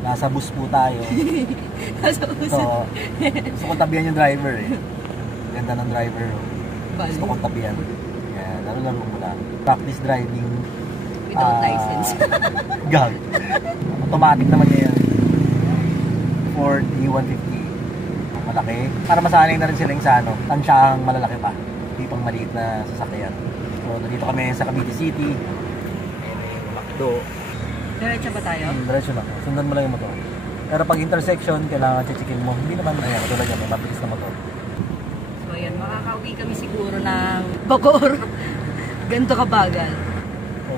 Nasa bus po tayo. Nasa bus. So, gusto kong tabihan yung driver eh. Ganda ng driver. Gusto kong tabihan. Kaya, laro-laro mo lang. Practice driving. Without license. Gag. Automatic naman yan. Ford E150. Malaki. Para masanay na rin sila yung sa ano, tansyahang malalaki pa. Hindi pang maliit na sasakyan. So, dito kami sa Cavite City. McDo. Diretso ba tayo? Diretso na. Sundan mo lang yung motor. Pero pag intersection, kailangan checkin mo. Hindi naman, ayan, tulad yan, may mabilis na motor. So ayan, makakauwi kami siguro ng Bacoor. Ganito kabagal.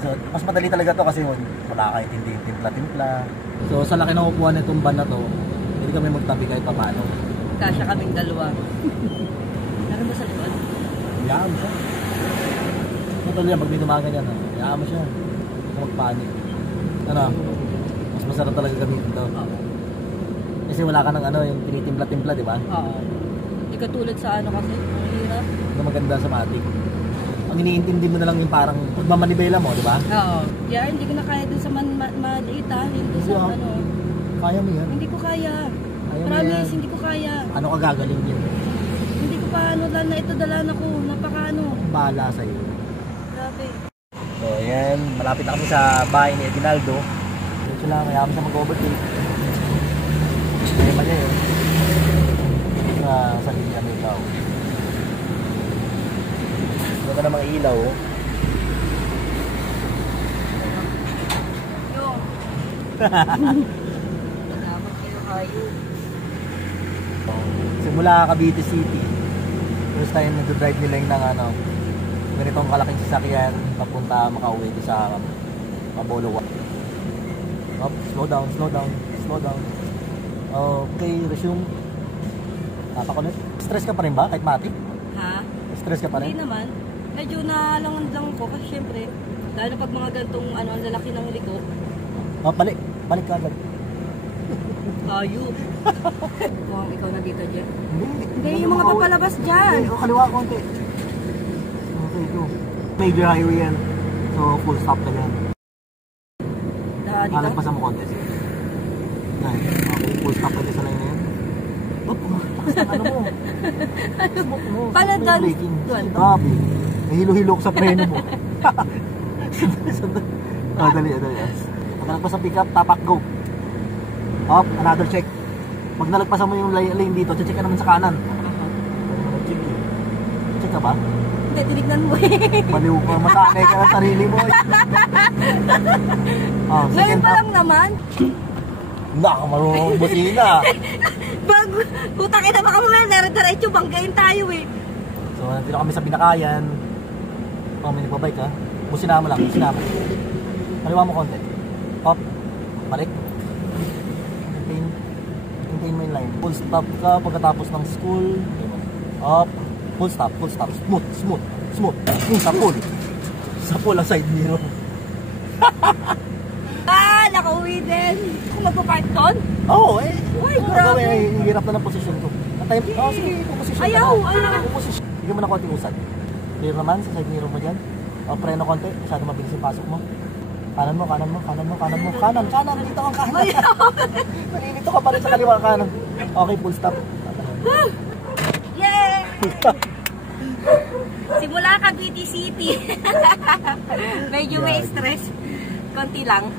So, mas madali talaga to kasi wala ka intindi, timpla-timpla. So sa laki ng upuan nitong van na to, hindi kami magtabi kahit pa paano. Kasya kaming dalawa. Meron ba sa likod? Hayaan mo siya. Matalo yan, pag may dumagan yan, hayaan mo siya. Hindi ka magpanik. Ano? Mas masarap talaga gamitin to. Oo. Kasi wala ka ng ano, yung tinitimpla-timpla, di ba? Oo. Hindi katulad sa ano kasi, ang hirap. Ito maganda sa matik. Ang iniintindi mo na lang yung parang pagmamanibela mo, di ba? Oo. Kaya hindi ko na kaya dun sa maliit ha. Hindi sa Oo. ano. Kaya mo yan. Hindi ko kaya. Kaya mo Promise, yan. hindi ko kaya. Ano ka gagaling din? Hindi ko pa ano, lalo na ito dalan ako. Napaka ano. Bahala sa'yo. Grabe. So yan, malapit na kami sa bahay ni Edinaldo. Dito lang, kaya kami siya mag-overtake. Kaya pa niya yun. Sa linya may ikaw. Ito ka na mga ilaw. Yung. Dapat kayo kayo. Simula Cavite City. First time nag-drive nila yung ng ano, ganitong kalaking sasakyan papunta makauwi sa Mabolo. Up, slow down, slow down, slow down. Okay, resume. Napakulit. Stress ka pa rin ba kahit matik? Ha? Stress ka pa rin? Hindi naman. Medyo nalangan lang ko kasi syempre, lalo pag mga gantong ano, ang lalaki ng liko. Balik. Balik ka agad. Tayo. Mukhang ikaw na dito, Jeff. Hindi. Hindi, yung mga papalabas dyan. Okay, kaliwa konti. Okay, go. Major highway yan. So, full stop ka dyan. Dito? Lagpasan mo konti. Yan. Okay, full stop ka dyan sa line na yan. Ano mo? Smoke mo. Paano doon? Doon? Grabe. Nahilo-hilo ko sa preno mo. Dali. Pag nalagpasan pick up, tapak, go. Up, another check. Pag nalagpasan mo yung lane dito, check ka naman sa kanan. Check ka ba? Hindi, tinignan mo eh. Baliw ka, masanay ka ng sarili mo. Ngayon pa lang naman. Marunong butina. Bago, putang ina baka mamaya nare-diretso, banggain tayo eh. So, nandito kami sa Binakayan. May nagpabike ha. Sinama lang, sinama. Kaliwa mo konti. Up, balik. Maintain mo yung line. Full stop ka pagkatapos ng school. Up, full stop. Smooth. Sa full ang side mirror. Nakauwi din. Kung magpapark doon? Oo, eh. Uy, grabe. Hirap na ng posisyon ko. Sige, posisyon ka Ayaw. Bigyan mo na konting usad. Clear naman sa side mirror mo dyan. Preno konti. Masyado mabilis yung pasok mo. Kanan mo. Kanan. Dito ang kanan. Naninito ka pa rin sa kaliwa kanan. Okay, full stop. Yay! Simula Cavite City. Medyo may stress. Konti lang.